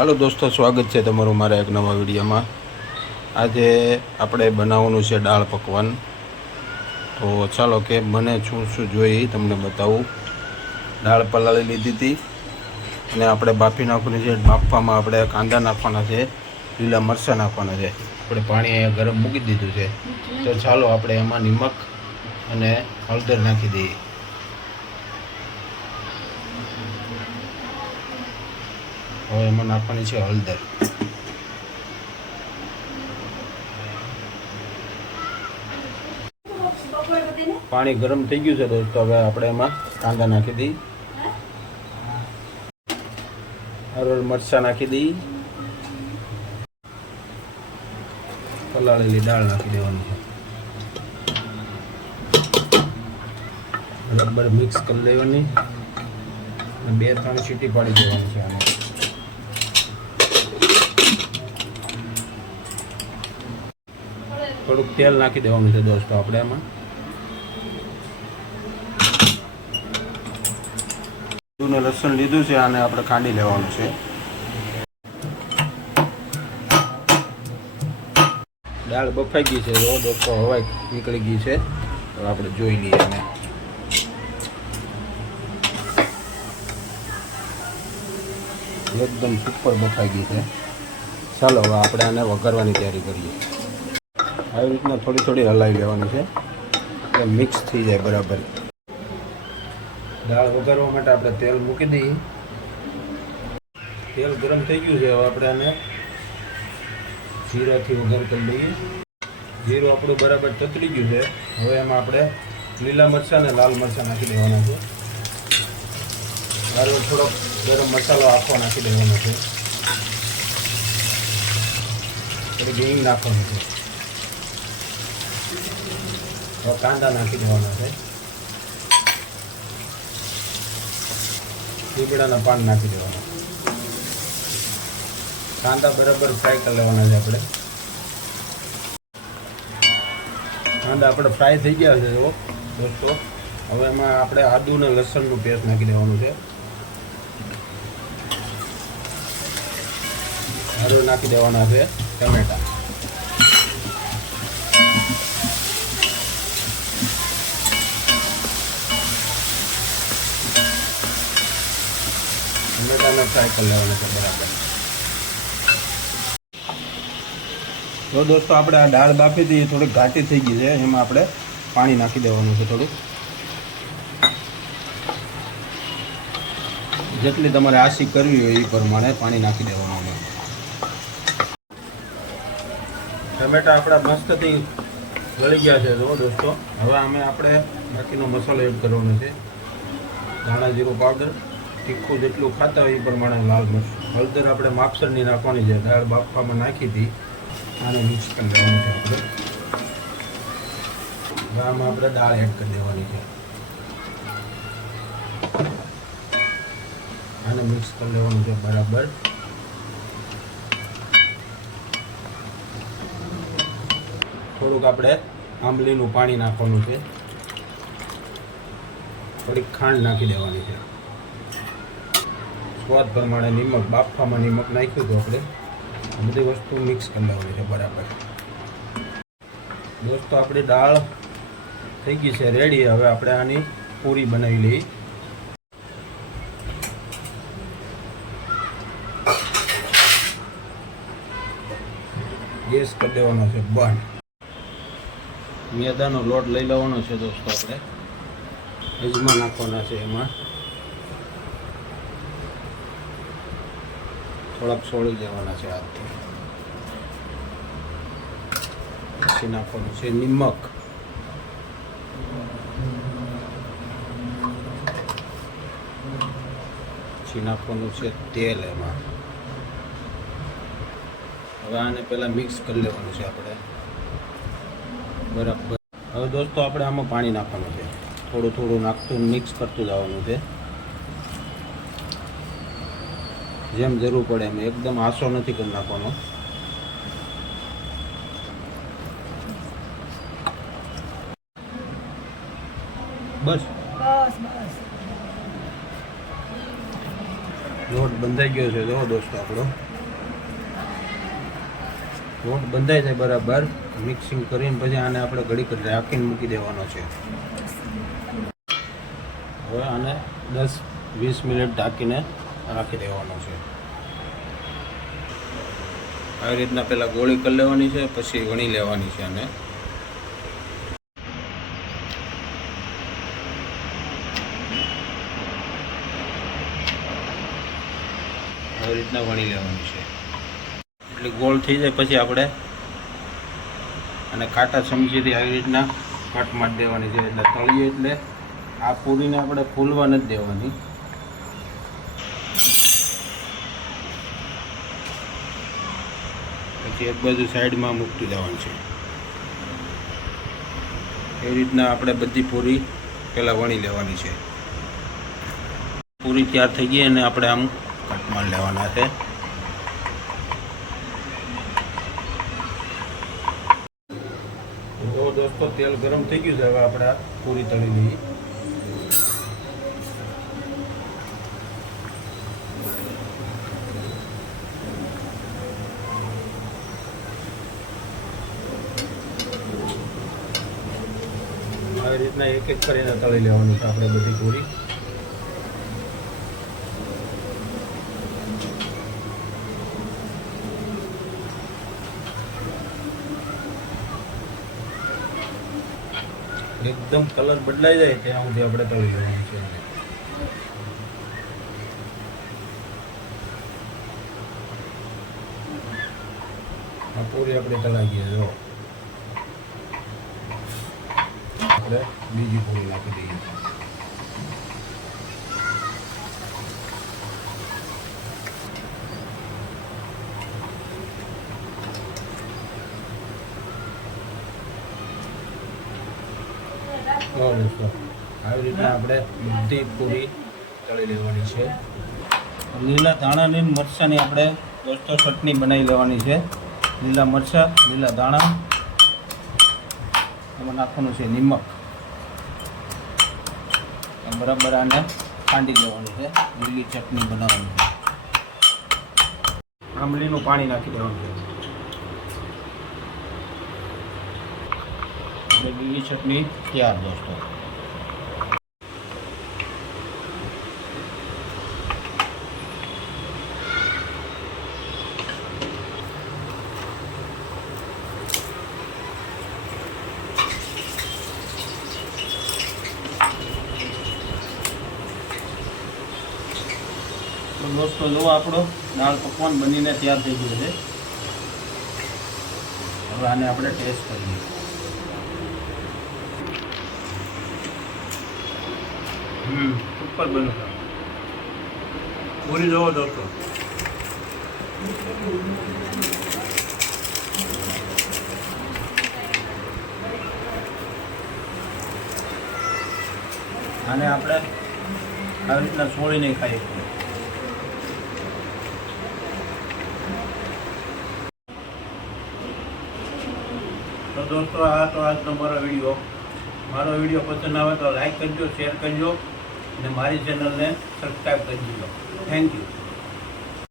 હાલો દોસ્તો, સ્વાગત છે તમારું મારા એક નવા વિડીયોમાં. આજે આપણે બનાવવાનું છે દાળ પકવાન. તો ચાલો કે મને શું શું જોઈએ તમને બતાવું. દાળ પલાળી લીધી હતી. અને આપણે બાફી નાખવાની છે. બાફવામાં આપણે કાંદા નાખવાના છે. લીલા મરચાં નાખવાના છે. આપણે પાણી અહીંયા ગરમ મૂકી દીધું છે. તો ચાલો આપણે એમાં નિમક અને હળદર નાખી દઈએ. હવે એમાં નાખવાની છે હળદર. પાણી ગરમ થઈ ગયું છે દોસ્તો હવે આપણે એમાં કાંદા નાખી દઈ હરળ મરચાં નાખી દઈ પલાળેલી દાળ નાખી દેવાની છે. બરાબર મિક્સ કરી લેવાની. બે, ત્રણ સીટી પાડી દેવાની છે આને. થોડુંક તેલ નાખી દેવાનું છે દોસ્તો આપણે એમાં ને લસણ લીધું છે આને આપણે ખાંડી લેવાનું છે. દાળ બફાઈ ગઈ છે જો દોસ્તો હવાઈ નીકળી ગઈ છે. તો આપણે જોઈ લઈએ એને. એકદમ સુપર બફાઈ ગઈ છે. ચાલો હવે આપણે આને વઘારવાની તૈયારી કરીએ. આવી રીતના થોડી થોડી હલાવી લેવાની છે. એટલે મિક્સ થઈ જાય બરાબર. દાળ વઘારવા માટે આપણે તેલ મૂકી દઈએ. તેલ ગરમ થઈ ગયું છે, હવે આપણે આને જીરાથી વઘાર કરી લઈએ. જીરું આપણું બરાબર તતરી ગયું છે. હવે એમાં આપણે લીલા મરચાં અને લાલ મરચાં નાખી દેવાના છે. બરાબર થોડોક ગરમ મસાલો આખો નાખી દેવાનો છે. થોડી હિંગ નાખવાનું છે. હવે કાંદા નાખી દેવાના છે. લીમડાના પાન નાખી દેવાના. કાંદા બરાબર ફ્રાય કરી લેવાના છે આપણે. કાંદા આપણે ફ્રાય થઈ ગયા છે જો દોસ્તો, હવે એમાં આપણે આદુ અને લસણનું પેસ્ટ નાખી દેવાનું છે. આદુ નાખી દેવાના છે, ટમેટા. ટમેટાને ફ્રાય કરી લેવાના છે, બરાબર. તો દોસ્તો, આપણે આ દાળ બાફી હતી, એ થોડીક ઘાટી થઈ ગઈ છે, એમાં આપણે પાણી નાખી દેવાનું છે થોડુંક. જેટલી તમારે આશી કરવી હોય એ પ્રમાણે પાણી નાખી દેવાનું ટમેટા આપણા મસ્તથી ગળી ગયા છે, જો દોસ્તો. હવે અમે આપણે બાકીનો મસાલો એડ કરવાનો છે. ધાણા જીરું પાવડર તીખું જેટલું ખાતા હોય એ પ્રમાણે લાલ મરચ હળદર આપણે માપસરની નાખવાની છે, દાળ બાફવામાં નાખી હતી. આને મિક્સ કરી દેવાનું છે આપણે. ગામ આપણે દાળ એડ કરી દેવાની છે. આને મિક્સ કરી લેવાનું છે બરાબર. થોડુંક આપણે આંબલીનું પાણી નાખવાનું છે. થોડીક ખાંડ નાખી દેવાની છે. સ્વાદ પ્રમાણે નિમક બાફામાં નિમક નાખ્યું હતું આપણે. બધી વસ્તુ મિક્સ કરી લેવાની છે, બરાબર. દોસ્તો, આપણી દાળ થઈ ગઈ છે રેડી હવે આપણે આની પૂરી બનાવી લઈએ. ગેસ કરી દેવાનો છે, બંધ. મેદાનો લોટ લઈ લેવાનો છે દોસ્તો આપણે. અજમા નાખવાના છે એમાં. થોડાક સોળી દેવાના છે હાથથી. પછી નાખવાનું છે નિમક. પછી નાખવાનું છે તેલ એમાં. હવે આને પહેલાં મિક્સ કરી લેવાનું છે આપણે. બરાબર. હવે દોસ્તો આપણે આમાં પાણી નાખવાનું છે. થોડું થોડું નાખતું, મિક્સ કરતું જવાનું છે. જેમ જરૂર પડે એમ એકદમ આસો નથી કરી નાખવાનો. બસ. લોટ બંધાઈ ગયો છે જો દોસ્તો આપણો. લોટ બંધાઈ જાય બરાબર. મિક્સિંગ કરીને પછી આને આપણે ઘડીક રાખીને મૂકી દેવાનો છે. હવે આને દસ વીસ મિનિટ ઢાંકીને રાખી દેવાનો છે. આવી રીતના પહેલાં ગોળી કરી લેવાની છે પછી વણી લેવાની છે અને આવી રીતના વણી લેવાની છે. એટલે ગોળ થઈ જાય પછી આપણે અને કાંટા ચમચીથી આવી રીતના કટ મારી દેવાની છે. એટલે તળીએ એટલે આ પૂરીને આપણે ફૂલવા નથી દેવાની. એક બાજુ સાઈડમાં મૂકતું દેવાની છે. એ રીતના આપણે બધી પૂરી પહેલાં વણી લેવાની છે. પૂરી તૈયાર થઈ ગઈ અને આપણે આમ કટ મારી લેવાના છે. તો દોસ્તો, તેલ ગરમ થઈ ગયું છે, હવે આપણે પૂરી તળી લઈએ. આવી રીતના એક એક કરીને તળી લેવાનું છે આપણે બધી પૂરી. એકદમ કલર બદલાઈ જાય ત્યાં સુધી આપણે તળી લેવાનું છે. આ પૂરી આપણે તળાઈ ગઈ જો. આપણે બીજી પૂરી નાખી દઈએ. આવી રીતે આપણે બધી પૂરી તળી લેવાની છે. લીલા ધાણાની ને મરચાંની આપણે દોસ્તો ચટણી બનાવી લેવાની છે. લીલા મરચાં, લીલા ધાણા. એમાં નાખવાનું છે નિમક. બરાબર આને ખાંડી દેવાની છે. લીલી ચટણી બનાવવાની છે. આંબલીનું પાણી નાખી દેવાનું છે. લીલી ચટણી તૈયાર દોસ્તો. દોસ્તો, જુઓ આપણો. દાળ પકવાન બનીને તૈયાર થઈ ગયું છે. હવે આને આપણે ટેસ્ટ કરીએ. હમ ઉપર બન્યું પૂરી જોવો દોસ્તો. આને આપણે આવી રીતના છોડીને ખાઈએ છીએ. દોસ્તો, આ તો આજનો મારો વીડિયો. મારો વીડિયો પસંદ આવે તો લાઈક કરજો, શેર કરજો, અને મારી ચેનલને સબસ્ક્રાઈબ કરી દેજો. Thank you